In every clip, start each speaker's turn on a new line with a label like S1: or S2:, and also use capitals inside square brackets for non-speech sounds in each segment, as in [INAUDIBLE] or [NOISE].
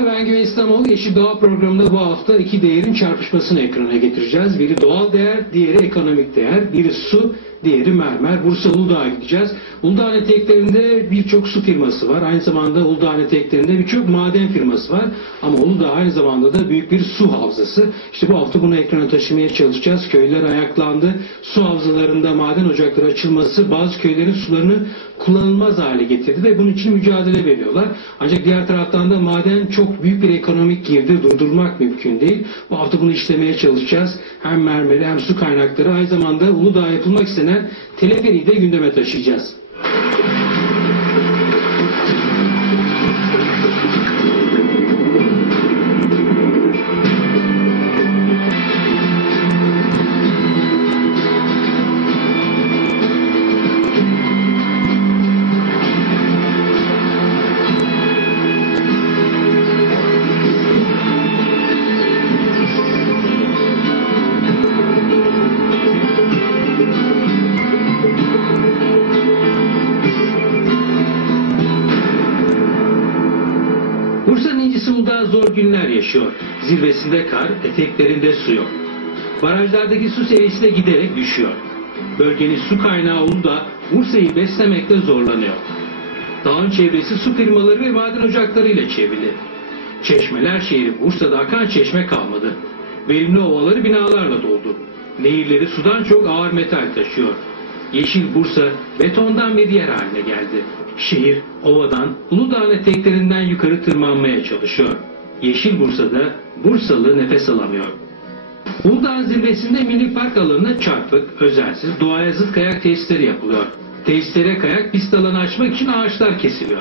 S1: Merhaba ben Güven İstanbul. Yeşil Doğa programında bu hafta iki değerin çarpışmasını ekrana getireceğiz. Biri doğal değer, diğeri ekonomik değer. Biri su, diğeri mermer. Bursa Uludağ'a gideceğiz. Uludağ eteklerinde birçok su firması var. Aynı zamanda Uludağ eteklerinde birçok maden firması var. Ama Uludağ aynı zamanda da büyük bir su havzası. İşte bu hafta bunu ekrana taşımaya çalışacağız. Köyler ayaklandı. Su havzalarında maden ocakları açılması bazı köylerin sularını kullanılmaz hale getirdi ve bunun için mücadele veriyorlar. Ancak diğer taraftan da maden çok büyük bir ekonomik girdi. Durdurmak mümkün değil. Bu hafta bunu işlemeye çalışacağız. Hem mermeri hem su kaynakları aynı zamanda Uludağ'a yapılmak istenen teleferiği de gündeme taşıyacağız. Zirvesinde kar, eteklerinde su yok. Barajlardaki su seviyesi de giderek düşüyor. Bölgenin su kaynağı Uludağ, Bursa'yı beslemekte zorlanıyor. Dağın çevresi su firmaları ve maden ocaklarıyla çevrili. Çeşmeler şehri Bursa'da akan çeşme kalmadı. Verimli ovaları binalarla doldu. Nehirleri sudan çok ağır metal taşıyor. Yeşil Bursa betondan bir yer haline geldi. Şehir ovadan Uludağ'ın eteklerinden yukarı tırmanmaya çalışıyor. Yeşil Bursa'da Bursalı nefes alamıyor. Uludağ'ın zirvesinde mini park alanına çarpık, özensiz, doğaya zıt kayak tesisleri yapılıyor. Tesislere kayak pist alanı açmak için ağaçlar kesiliyor.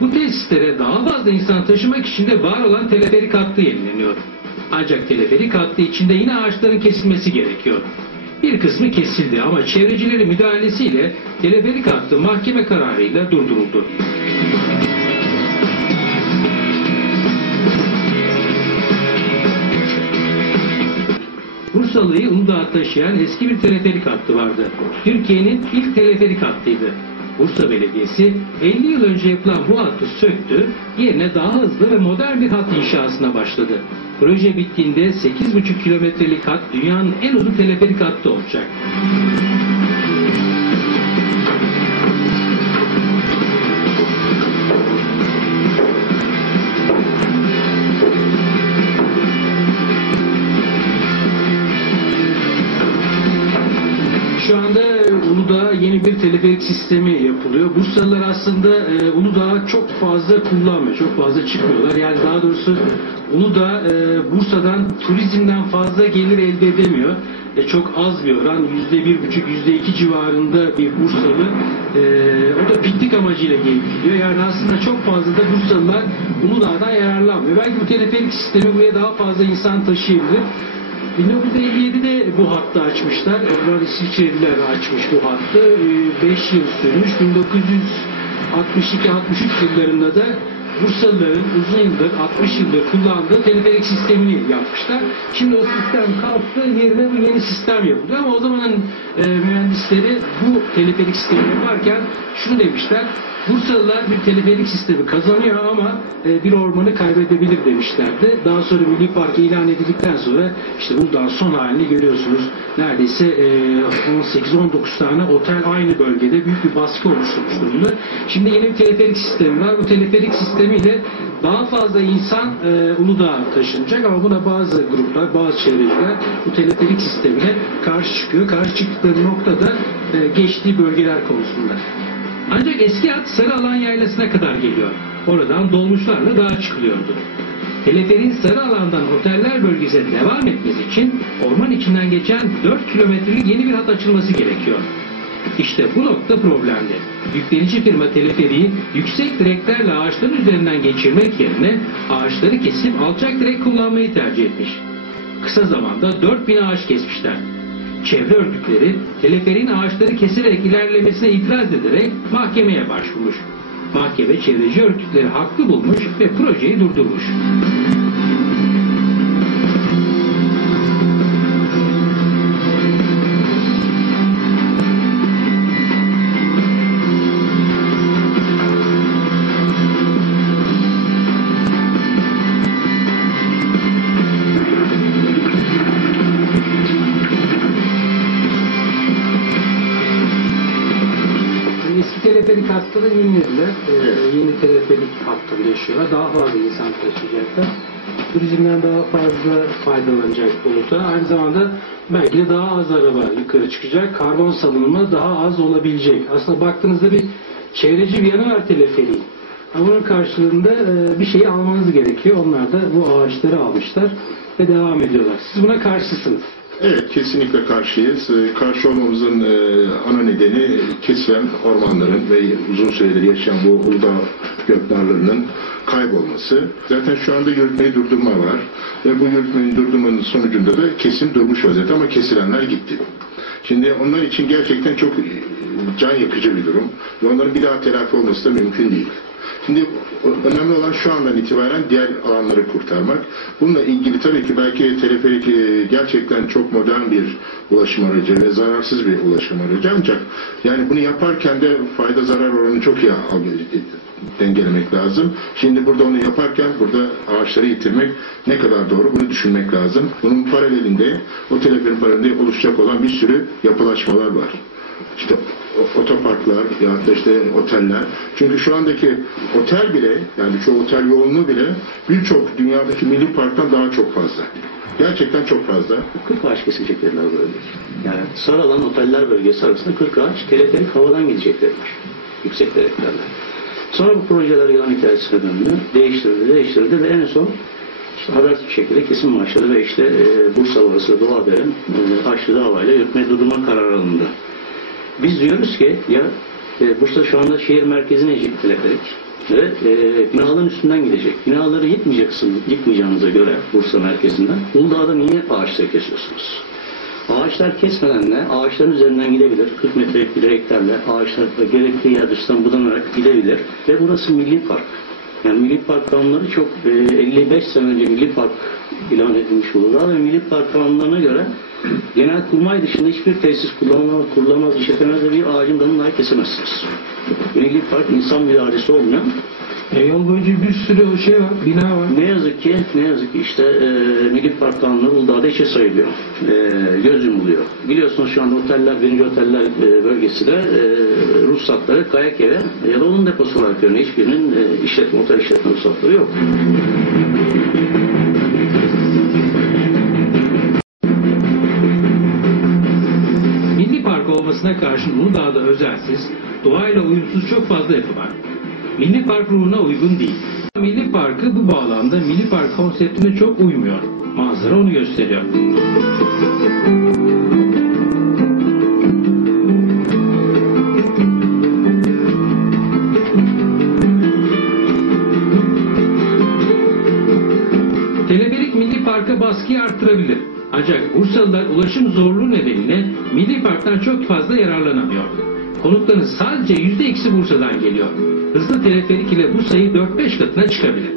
S1: Bu tesislere daha fazla insan taşımak için de var olan teleferik hattı yenileniyor. Ancak teleferik hattı içinde yine ağaçların kesilmesi gerekiyor. Bir kısmı kesildi ama çevrecilerin müdahalesiyle teleferik hattı mahkeme kararıyla durduruldu. Bursalı'yı Uludağ'a taşıyan eski bir teleferik hattı vardı. Türkiye'nin ilk teleferik hattıydı. Bursa Belediyesi 50 yıl önce yapılan bu hattı söktü, yerine daha hızlı ve modern bir hat inşasına başladı. Proje bittiğinde 8,5 kilometrelik hat dünyanın en uzun teleferik hattı olacak. Sistemi yapılıyor. Bursalılar aslında e, Uludağ'ı çok fazla kullanmıyor, çok fazla çıkmıyorlar. Yani daha doğrusu Uludağ e, Bursa'dan turizmden fazla gelir elde edemiyor. E, çok az bir oran, yüzde bir buçuk, yüzde iki civarında bir Bursalı. E, o da piknik amacıyla gelip gidiyor. Yani aslında çok fazla da Bursalılar Uludağ'dan yararlanmıyor. Belki bu teleferik sistemi buraya daha fazla insan taşıyabilir. 1957'de bu hattı açmışlar. Onlar İsviçreliler açmış bu hattı. 5 yıl sürmüş. 1962-63 yıllarında da Bursalıların uzun yıldır, 60 yıldır kullandığı teleferik sistemini yapmışlar. Şimdi o sistem kalktı, yerine bu yeni sistem yapılıyor. Ama o zamanın e, mühendisleri bu teleferik sistemi yaparken şunu demişler. Bursalılar bir teleferik sistemi kazanıyor ama e, bir ormanı kaybedebilir demişlerdi. Daha sonra Milli Park ilan edildikten sonra işte buradan son halini görüyorsunuz. Neredeyse e, 18-19 tane otel aynı bölgede büyük bir baskı oluşturmuş durumda. Şimdi yeni bir teleferik sistemi var. Bu teleferik sistemiyle daha fazla insan e, Uludağ'a taşınacak ama buna bazı gruplar, bazı çevreciler bu teleferik sistemine karşı çıkıyor. Karşı çıktıkları noktada e, geçtiği bölgeler konusunda. Ancak eski hat Sarı Alan Yaylası'na kadar geliyor. Oradan dolmuşlarla dağa çıkılıyordu. Teleferin Sarı Alan'dan oteller bölgesine devam etmesi için orman içinden geçen 4 kilometrelik yeni bir hat açılması gerekiyor. İşte bu nokta problemli. Yüklenici firma teleferiği yüksek direklerle ağaçların üzerinden geçirmek yerine ağaçları kesip alçak direk kullanmayı tercih etmiş. Kısa zamanda 4000 ağaç kesmişler çevre örgütleri teleferin ağaçları keserek ilerlemesine itiraz ederek mahkemeye başvurmuş. Mahkeme çevreci örgütleri haklı bulmuş ve projeyi durdurmuş. Teleferik hattı da yenilediler. Ee,
S2: Evet.
S1: Yeni teleferik hattında yaşıyorlar. Daha fazla insan taşıyacaklar. Turizmden daha fazla faydalanacak olursa aynı zamanda belki de daha az araba yukarı çıkacak. Karbon salınımı daha az olabilecek. Aslında baktığınızda bir çevreci bir yanı var teleferiğin. Ama bunun karşılığında e, bir şeyi almanız gerekiyor. Onlar da bu ağaçları almışlar ve devam ediyorlar. Siz buna karşısınız.
S2: Evet, kesinlikle karşıyız. Ee, Karşı olmamızın e, ana nedeni kesilen ormanların ve uzun süredir yaşayan bu Uludağ göknarlarının kaybolması. Zaten şu anda yürütmeyi durdurma var. Ve bu yürütmeyi durdurmanın sonucunda da kesim durmuş vaziyette ama kesilenler gitti. Şimdi onlar için gerçekten çok can yakıcı bir durum. Ve onların bir daha telafi olması da mümkün değil. Şimdi önemli olan şu andan itibaren diğer alanları kurtarmak. Bununla ilgili tabii ki belki teleferik e, gerçekten çok modern bir ulaşım aracı ve zararsız bir ulaşım aracı ancak yani bunu yaparken de fayda zarar oranını çok iyi al- dengelemek lazım. Şimdi burada onu yaparken burada ağaçları yitirmek ne kadar doğru bunu düşünmek lazım. Bunun paralelinde o teleferin paralelinde oluşacak olan bir sürü yapılaşmalar var. İşte otoparklar ya da işte oteller. Çünkü şu andaki otel bile yani şu otel yoğunluğu bile birçok dünyadaki milli parktan daha çok fazla. Gerçekten çok fazla.
S3: 40 ağaç kesilecekleri var böyle. Yani Saralan Oteller Bölgesi arasında 40 ağaç teleferik havadan gidecekleri. Yüksek teleferiklerle. Sonra bu projeler yılan hikayesine döndü. Değiştirildi, değiştirildi ve en son işte bir şekilde kesin başladı ve işte e, Bursa Valisi Doğu Haber'in e, açtığı davayla yürütmeyi durdurma kararı alındı. Biz diyoruz ki ya e, Bursa şu anda şehir merkezine teleferik ve e, binaların üstünden gidecek. Binaları yıkmayacaksın, yıkmayacağınıza göre Bursa merkezinden Uludağ'da niye ağaçları kesiyorsunuz? Ağaçlar kesmeden de ağaçların üzerinden gidebilir. 40 metrelik bir direklerle ağaçlar da gerektiği yerde üstten budanarak gidebilir. Ve burası milli park. Yani milli park kanunları çok e, 55 sene önce milli park ilan edilmiş Uludağ ve milli park kanunlarına göre [CLEARS THROAT] genel kurmay dışında hiçbir tesis kullanılamaz, kurulamaz, işletemez ve bir ağacın dalını dahi kesemezsiniz. Milli park insan müdahalesi olmayan
S1: E, yol boyunca bir sürü o şey var, bina var.
S3: ne yazık ki ne yazık ki işte e, Milli Park Kanunu Uludağ'da işe sayılıyor. E, göz yumuluyor. Biliyorsunuz şu anda oteller, birinci oteller e, bölgesi de e, ruhsatları kayak yere ya da onun deposu olarak görünüyor. Hiçbirinin e, işletme, otel işletme ruhsatları yok.
S1: Olmasına karşın Uludağ'da özensiz, doğayla uyumsuz çok fazla yapı var. Milli park ruhuna uygun değil. Milli parkı bu bağlamda milli park konseptine çok uymuyor. Manzara onu gösteriyor. Teleferik Milli Park'a baskıyı arttırabilir. Ancak Bursalılar ulaşım zorluğu nedeniyle Milli Park'tan çok fazla yararlanamıyor. Konutların sadece %2'si Bursa'dan geliyor. Hızlı teleferik ile bu sayı 4-5 katına çıkabilir.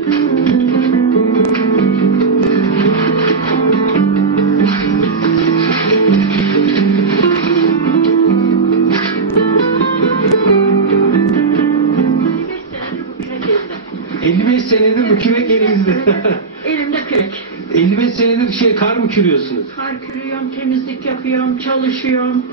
S1: 55 senedir şey kar mı kürüyorsunuz?
S4: Kar kürüyorum, temizlik yapıyorum, çalışıyorum.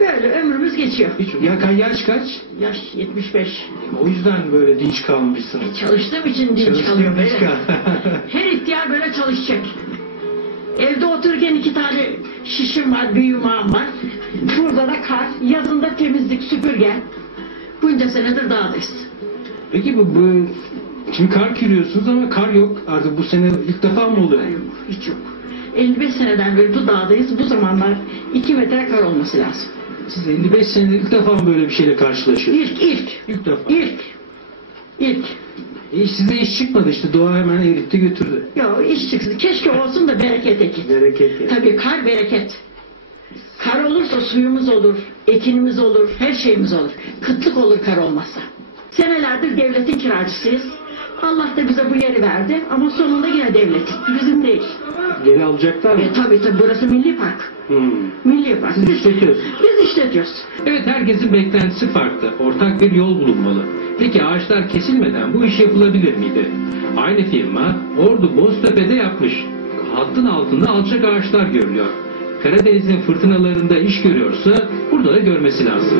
S4: Böyle ömrümüz geçiyor.
S1: Hiç, ya yaş kaç?
S4: Yaş 75.
S1: O yüzden böyle dinç kalmışsınız.
S4: Çalıştığım için dinç kalıyorum. [LAUGHS] Her ihtiyar böyle çalışacak. Evde otururken iki tane şişim var, bir yumağım var. Burada da kar, yazında temizlik, süpürge. Bunca senedir dağdayız.
S1: Peki bu, bu şimdi kar kürüyorsunuz ama kar yok. Artık bu sene ilk defa mı oluyor?
S4: Yok, hiç yok. 55 seneden beri bu dağdayız. Bu zamanlar 2 metre kar olması lazım.
S1: Siz 55 senedir ilk defa mı böyle bir şeyle karşılaşıyorsunuz?
S4: İlk, ilk,
S1: İlk defa.
S4: ilk, ilk.
S1: E, size iş çıkmadı işte doğa hemen eritti götürdü.
S4: Yok iş çıksın. Keşke olsun da bereket ekin.
S1: Bereket yani.
S4: Tabii kar bereket. Kar olursa suyumuz olur, ekinimiz olur, her şeyimiz olur. Kıtlık olur kar olmazsa. Senelerdir devletin kiracısıyız. Allah da bize bu yeri verdi ama sonunda yine devletin. Bizim değil.
S1: Geri alacaklar mı?
S4: E, tabii tabii burası milli park.
S1: Hmm.
S4: Milli park.
S1: Siz işletiyorsunuz.
S4: Biz işletiyoruz.
S1: Evet herkesin beklentisi farklı. Ortak bir yol bulunmalı. Peki ağaçlar kesilmeden bu iş yapılabilir miydi? Aynı firma Ordu Boztepe'de yapmış. Hattın altında alçak ağaçlar görülüyor. Karadeniz'in fırtınalarında iş görüyorsa burada da görmesi lazım.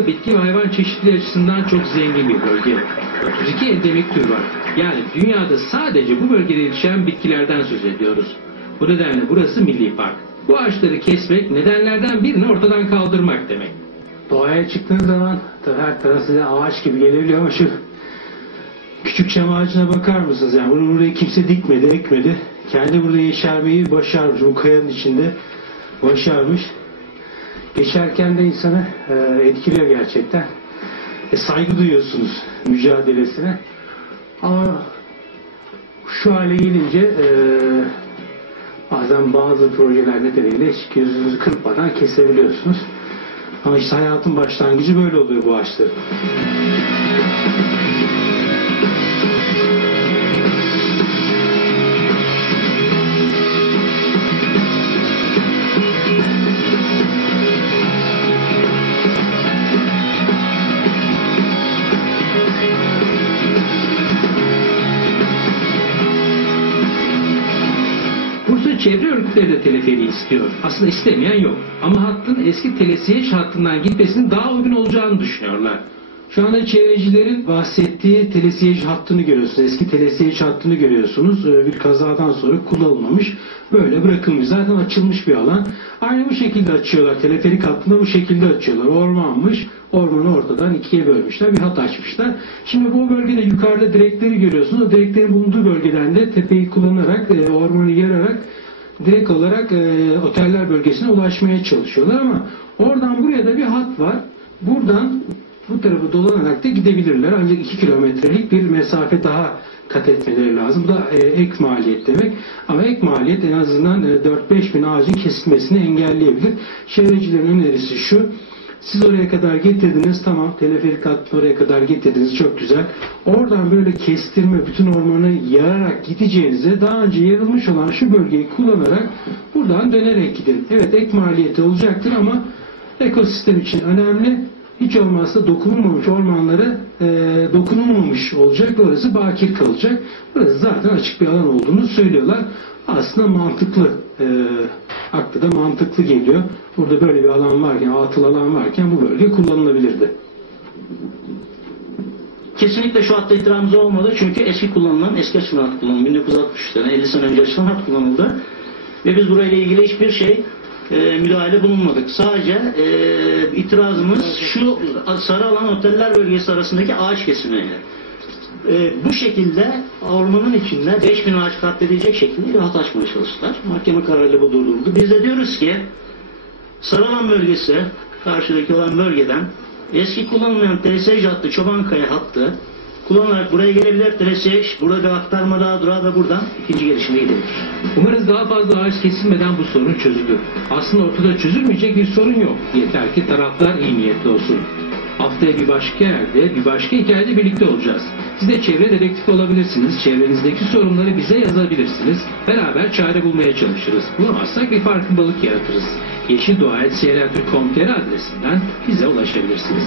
S5: Farklı bitki ve hayvan çeşitliliği açısından çok zengin bir bölge. 32 endemik tür var. Yani dünyada sadece bu bölgede yetişen bitkilerden söz ediyoruz. Bu nedenle burası milli park. Bu ağaçları kesmek nedenlerden birini ortadan kaldırmak demek.
S1: Doğaya çıktığın zaman tabii her taraf size ağaç gibi gelebiliyor ama şu küçük çam ağacına bakar mısınız? Yani bunu buraya kimse dikmedi, ekmedi. Kendi burada yeşermeyi başarmış. Bu kayanın içinde başarmış. Geçerken de insanı e, etkiliyor gerçekten. E, saygı duyuyorsunuz mücadelesine. Ama şu hale gelince e, bazen bazı projeler nedeniyle hiç gözünüzü kırpmadan kesebiliyorsunuz. Ama işte hayatın başlangıcı böyle oluyor bu ağaçların.
S5: Çevre örgütleri de teleferiği istiyor. Aslında istemeyen yok. Ama hattın eski telesiyej hattından gitmesinin daha uygun olacağını düşünüyorlar.
S1: Şu anda çevrecilerin bahsettiği telesiyej hattını görüyorsunuz. Eski telesiyej hattını görüyorsunuz. Ee, Bir kazadan sonra kullanılmamış. Böyle bırakılmış. Zaten açılmış bir alan. Aynı bu şekilde açıyorlar. Teleferik hattını bu şekilde açıyorlar. Ormanmış. Ormanı ortadan ikiye bölmüşler. Bir hat açmışlar. Şimdi bu bölgede yukarıda direkleri görüyorsunuz. O direklerin bulunduğu bölgeden de tepeyi kullanarak, e, ormanı yararak direkt olarak e, oteller bölgesine ulaşmaya çalışıyorlar ama oradan buraya da bir hat var. Buradan bu tarafı dolanarak da gidebilirler. Ancak 2 kilometrelik bir mesafe daha kat etmeleri lazım. Bu da e, ek maliyet demek. Ama ek maliyet en azından e, 4-5 bin ağacın kesilmesini engelleyebilir. Çevrecilerin önerisi şu. Siz oraya kadar getirdiniz tamam teleferik hattını oraya kadar getirdiniz çok güzel. Oradan böyle kestirme bütün ormanı yararak gideceğinize daha önce yarılmış olan şu bölgeyi kullanarak buradan dönerek gidin. Evet ek maliyeti olacaktır ama ekosistem için önemli. Hiç olmazsa dokunulmamış ormanlara e, dokunulmamış olacak. Orası bakir kalacak. Burası zaten açık bir alan olduğunu söylüyorlar. Aslında mantıklı. E, aklı da mantıklı geliyor. Burada böyle bir alan varken, atıl alan varken bu bölge kullanılabilirdi.
S3: Kesinlikle şu hatta itirazımız olmadı. Çünkü eski kullanılan, eski açılan hat kullanıldı. 1963'te 50 sene önce açılan hat kullanıldı. Ve biz burayla ilgili hiçbir şey e, müdahale bulunmadık. Sadece e, itirazımız şu sarı alan oteller bölgesi arasındaki ağaç kesimi. E, bu şekilde ormanın içinde 5000 ağaç katledilecek şekilde bir hat açmaya çalıştılar. Mahkeme kararıyla bu durduruldu. Biz de diyoruz ki Sarılan bölgesi, karşıdaki olan bölgeden eski kullanılmayan TSH hattı, Çobankaya hattı kullanarak buraya gelebilir. TSH, burada bir aktarma daha durar ve buradan ikinci gelişime gidilir.
S5: Umarız daha fazla ağaç kesilmeden bu sorun çözülür. Aslında ortada çözülmeyecek bir sorun yok. Yeter ki taraflar iyi niyetli olsun. Haftaya bir başka yerde, bir başka hikayede birlikte olacağız. Siz de çevre dedektifi olabilirsiniz. Çevrenizdeki sorunları bize yazabilirsiniz. Beraber çare bulmaya çalışırız. Bulamazsak bir farkındalık yaratırız. Yeşil Doğa adresinden bize ulaşabilirsiniz.